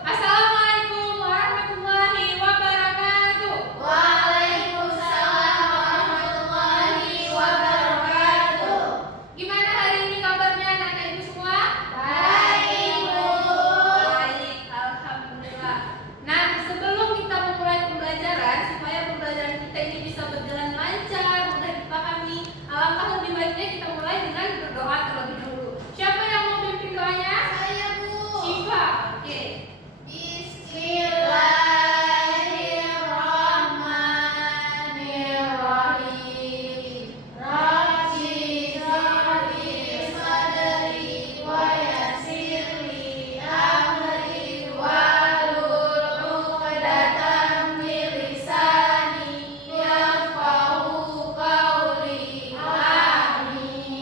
Assalamualaikum warahmatullahi wabarakatuh. Waalaikumsalam warahmatullahi wabarakatuh. Gimana hari ini kabarnya anak-anak ibu semua? Baik, Bu. Baik, alhamdulillah. Nah, sebelum kita memulai pembelajaran, supaya pembelajaran kita ini bisa berjalan lancar, mudah dipahami, alangkah lebih baiknya kita mulai dengan berdoa terlebih dahulu. Siapa yang mau pimpin doanya? Saya, Bu. Syifa. Oke. Bismillahirrahmanirrahim. Rabbi shrahli sadri wa yassir li amri wahlul 'uqdatam min lisani yafqahu qawli. Amin.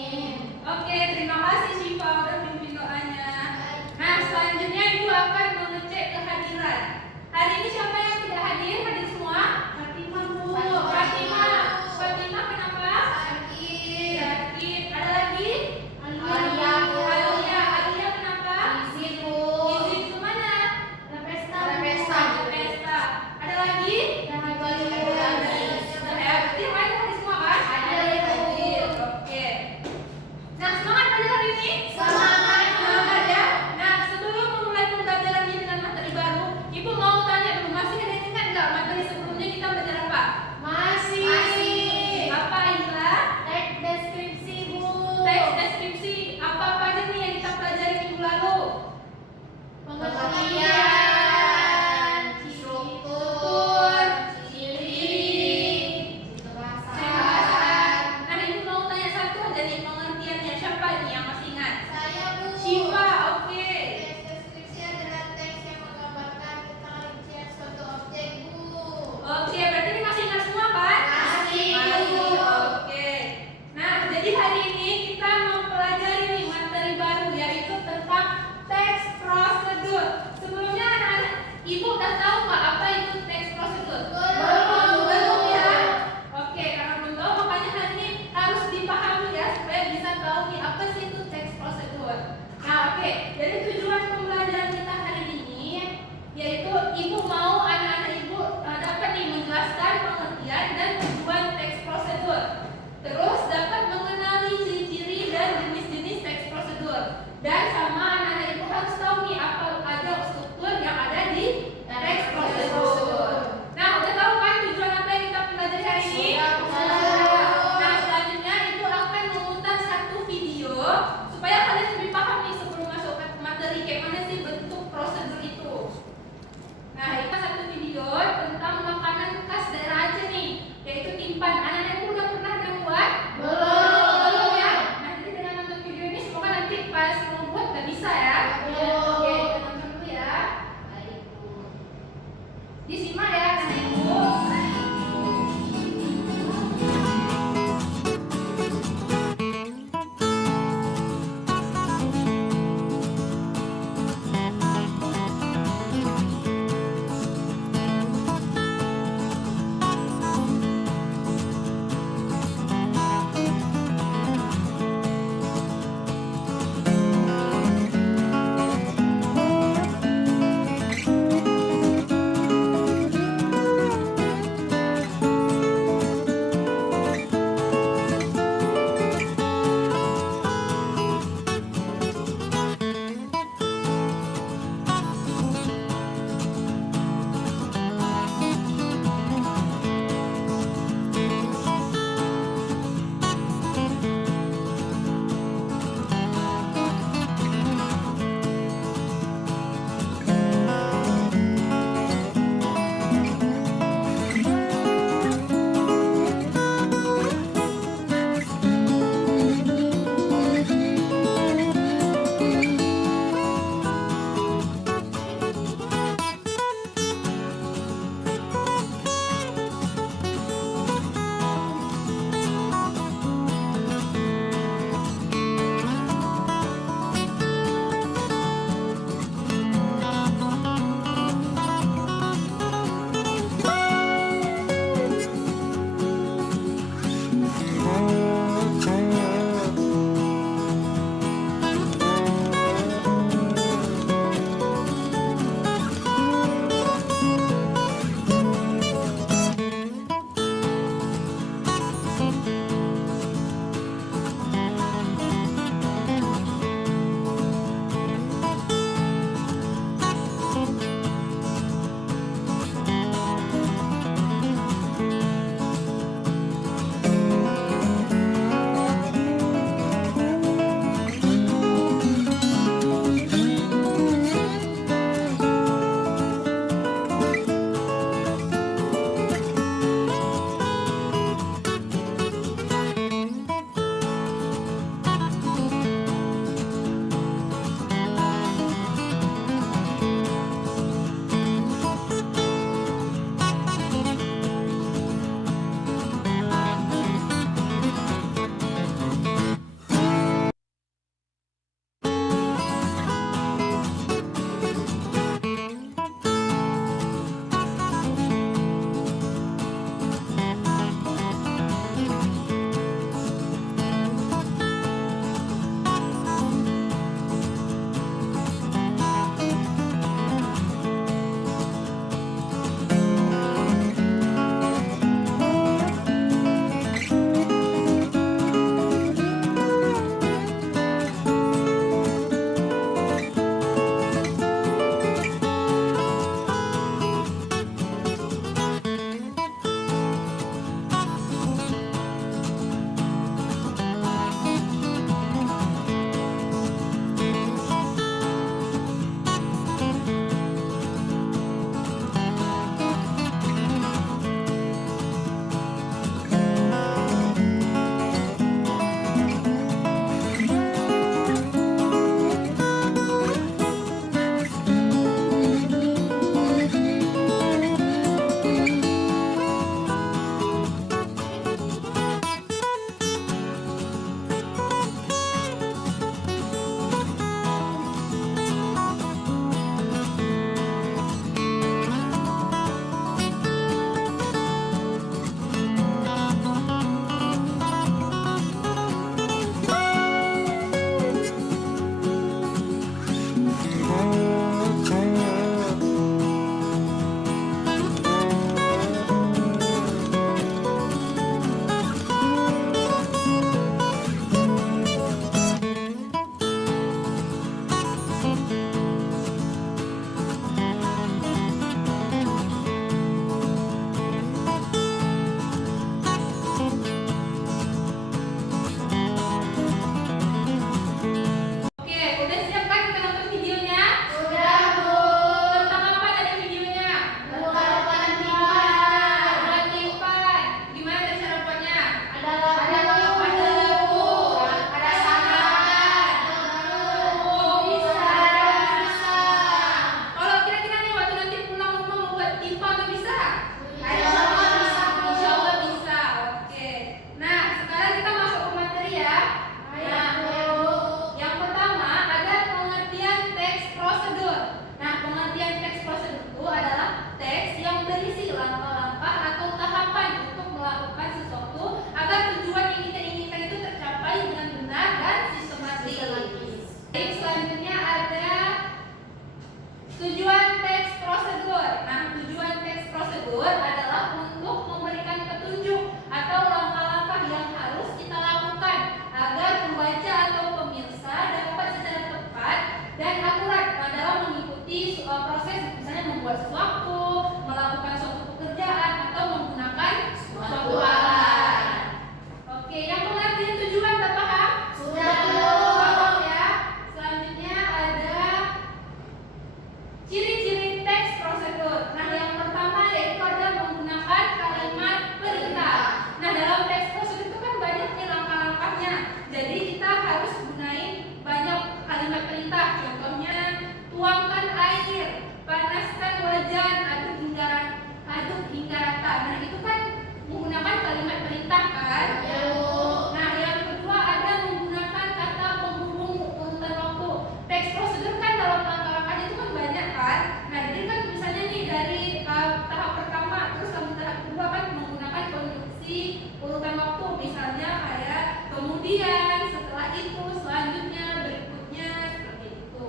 kemudian setelah itu selanjutnya berikutnya seperti itu.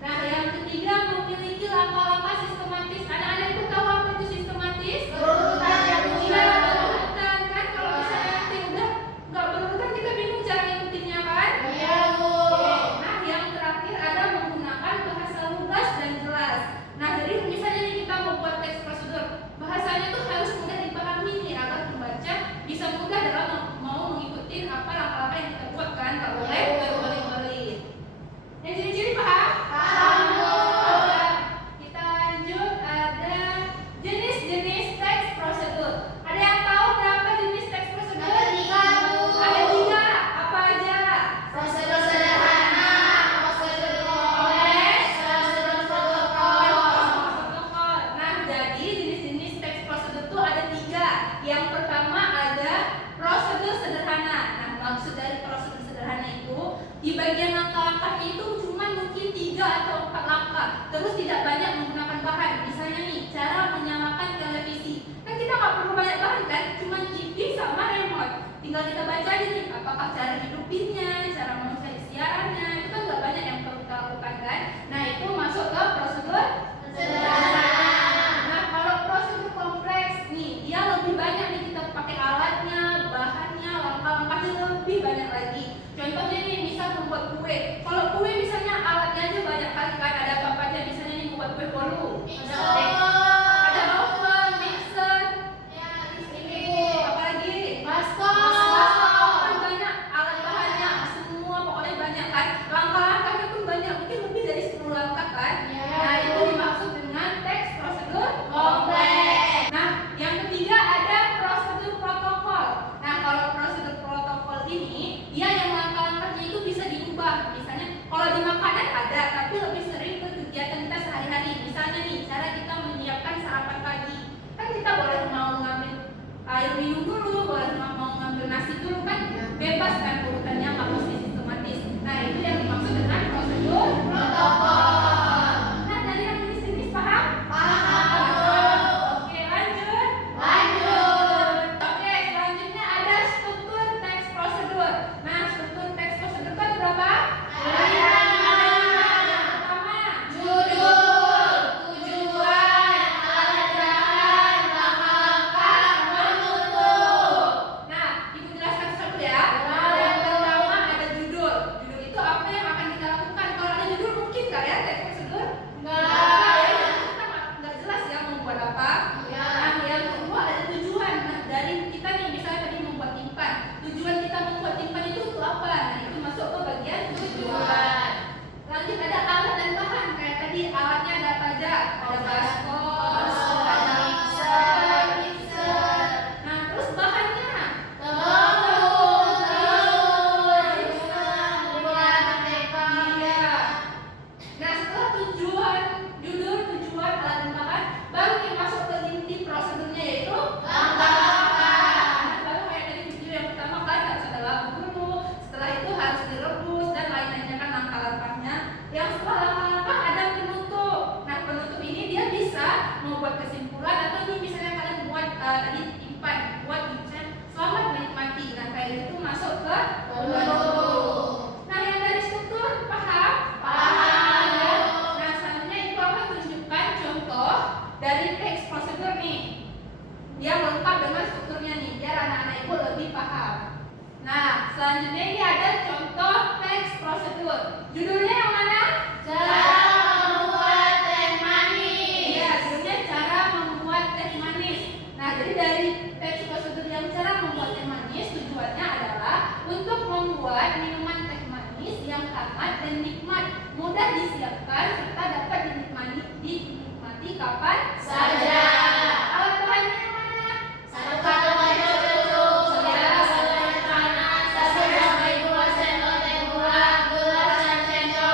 Nah, yang ketiga memiliki langkah-langkah sistematis. Anak-anak itu tahu apa itu sistematis? Berurutan ya, Bu. Iya, berurutan kan. Kalau misalnya nanti udah nggak berurutan kita bingung cara ngikutinnya kan? Iya, Bu. Oke. Nah, yang terakhir ada menggunakan bahasa lugas dan jelas. Nah, jadi misalnya nih kita mau buat teks prosedur, bahasanya tuh harus mudah dipahami nih agar pembaca bisa mudah dalam mau mengikuti apa langkah-langkah yang kita buat kan. Nggak boleh berbalik-balik. Yang ciri-ciri paham? Paham, Bu. Kita lanjut, ada jenis-jenis teks prosedur. Ada yang tahu berapa jenis teks prosedur? Ada 3, Bu. Ada 3. Apa aja? Prosedur sederhana, prosedur kompleks, prosedur protokol. Protokol. Nah, jadi jenis-jenis teks prosedur itu ada 3. Yang pertama ada prosedur sederhana. Nah, maksud dari prosedur sederhana itu di bagian langkah-langkahnya itu cuma mungkin 3 atau 4 langkah. Terus tidak banyak menggunakan bahan. Misalnya nih, cara menyalakan televisi. Kan kita nggak perlu banyak bahan kan? Cuma TV sama remote. Tinggal kita baca aja nih, apakah cara hidupinnya, cara memulai siarannya, itu kan nggak banyak yang perlu kita lakukan kan? Nah, itu masuk ke prosedur Sederhana. Nah, kalau prosedur kompleks nih, dia lebih banyak nih kita pakai alatnya, bahannya, langkah-langkahnya lebih banyak lagi. Contohnya nih, misal membuat kue. Kalau kue misalnya alatnya aja banyak kali kan, ada apa aja misalnya nih membuat kue bolu. Ada oven, mixer, Ya, ini ini apa lagi? baskom. Kan banyak alat bahannya, semua pokoknya banyak kan. Langkah-langkahnya pun banyak, mungkin lebih dari 10 langkah kan. Ya. Nah, itu dimaksud dengan teks prosedur Kompleks. Nah, yang ketiga ada prosedur protokol. Nah, kalau prosedur protokol ini, dia yang langkah-langkahnya itu bisa diubah. Misalnya, kalau di makanan ada, tapi lebih sering ke kegiatan kita sehari-hari. Misalnya nih, cara kita menyiapkan sarapan pagi. Kan kita boleh mau ngambil air minum dulu, boleh mau ngambil nasi dulu kan, bebas kan urutannya, nggak mesti sistematis. Nah, itu yang dimaksud dengan prosedur Protokol. Nah, dari yang jenis-jenis paham? Paham. Oke, lanjut. Lanjut. Oke, selanjutnya ada struktur teks prosedur. Nah, struktur teks prosedur itu ada berapa? Ada. Yang pertama, Judul, tujuan, alat bahan, langkah-langkah, penutup. nah, Ibu jelaskan satu ya. Ya. Yang pertama ada judul. Judul itu apa yang akan kita lakukan? Kalau ada judul mungkin nggak ya teks prosedur? Enggak. Ya, kita nggak jelas ya mau buat apa. Ya. Nah, yang kedua ada tujuan. Nah, dari kita nih misalnya tadi membuat timpan. Tujuan kita membuat timpan itu untuk apa? Nah, itu masuk ke bagian tujuan. Lanjut ada alat dan bahan. Kayak tadi alatnya ada apa aja? Ada baskom, ada Mixer. Nah, terus bahannya. Iya. Nah, setelah tujuan, judul, tujuan, alat dan bahan, baru kita masuk ke inti prosedurnya yaitu Nah, baru kayak tadi video yang pertama kan harus ada labu dulu, setelah itu harus direbus dan lain-lainnya kan langkah-langkahnya. Yang setelah langkah-langkah ada penutup. Nah, penutup ini dia bisa membuat kesimpulan atau nih misalnya kalian buat tadi timpan, buat misalnya selamat menikmati. Nah, kayak gitu masuk ke penutup. Nah, yang dari struktur paham? Paham. Nah, selanjutnya Ibu akan tunjukkan contoh dari teks prosedur nih. Dia lengkap dengan strukturnya nih, biar anak-anak Ibu lebih paham. Nah, selanjutnya ini ada contoh teks prosedur. Judulnya yang mana? Cara membuat teh manis. Iya, judulnya cara membuat teh manis. Nah, jadi dari teks prosedur yang cara membuat teh manis tujuannya adalah untuk membuat minuman teh manis yang hangat dan nikmat, mudah disiapkan serta dapat dinikmati kapan Saja. Alat bahannya yang mana? Satu karung air jeruk, sebilah satu air panas, satu sampai 2 sendok teh gula, gula dan cendol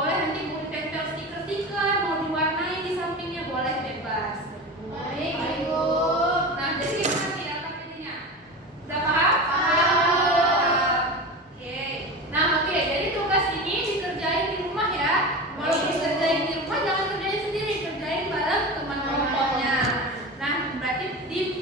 boleh nanti mau ditempel stiker-stiker, mau diwarnai di sampingnya boleh bebas. Baik, Ibu. Nah, jadi gimana nih aktivitasnya? Udah paham? Paham. Oke. Nah, oke. Jadi tugas ini dikerjain di rumah ya. Kalau dikerjain di rumah jangan kerjain sendiri, kerjain bareng teman kelompoknya. Nah, berarti di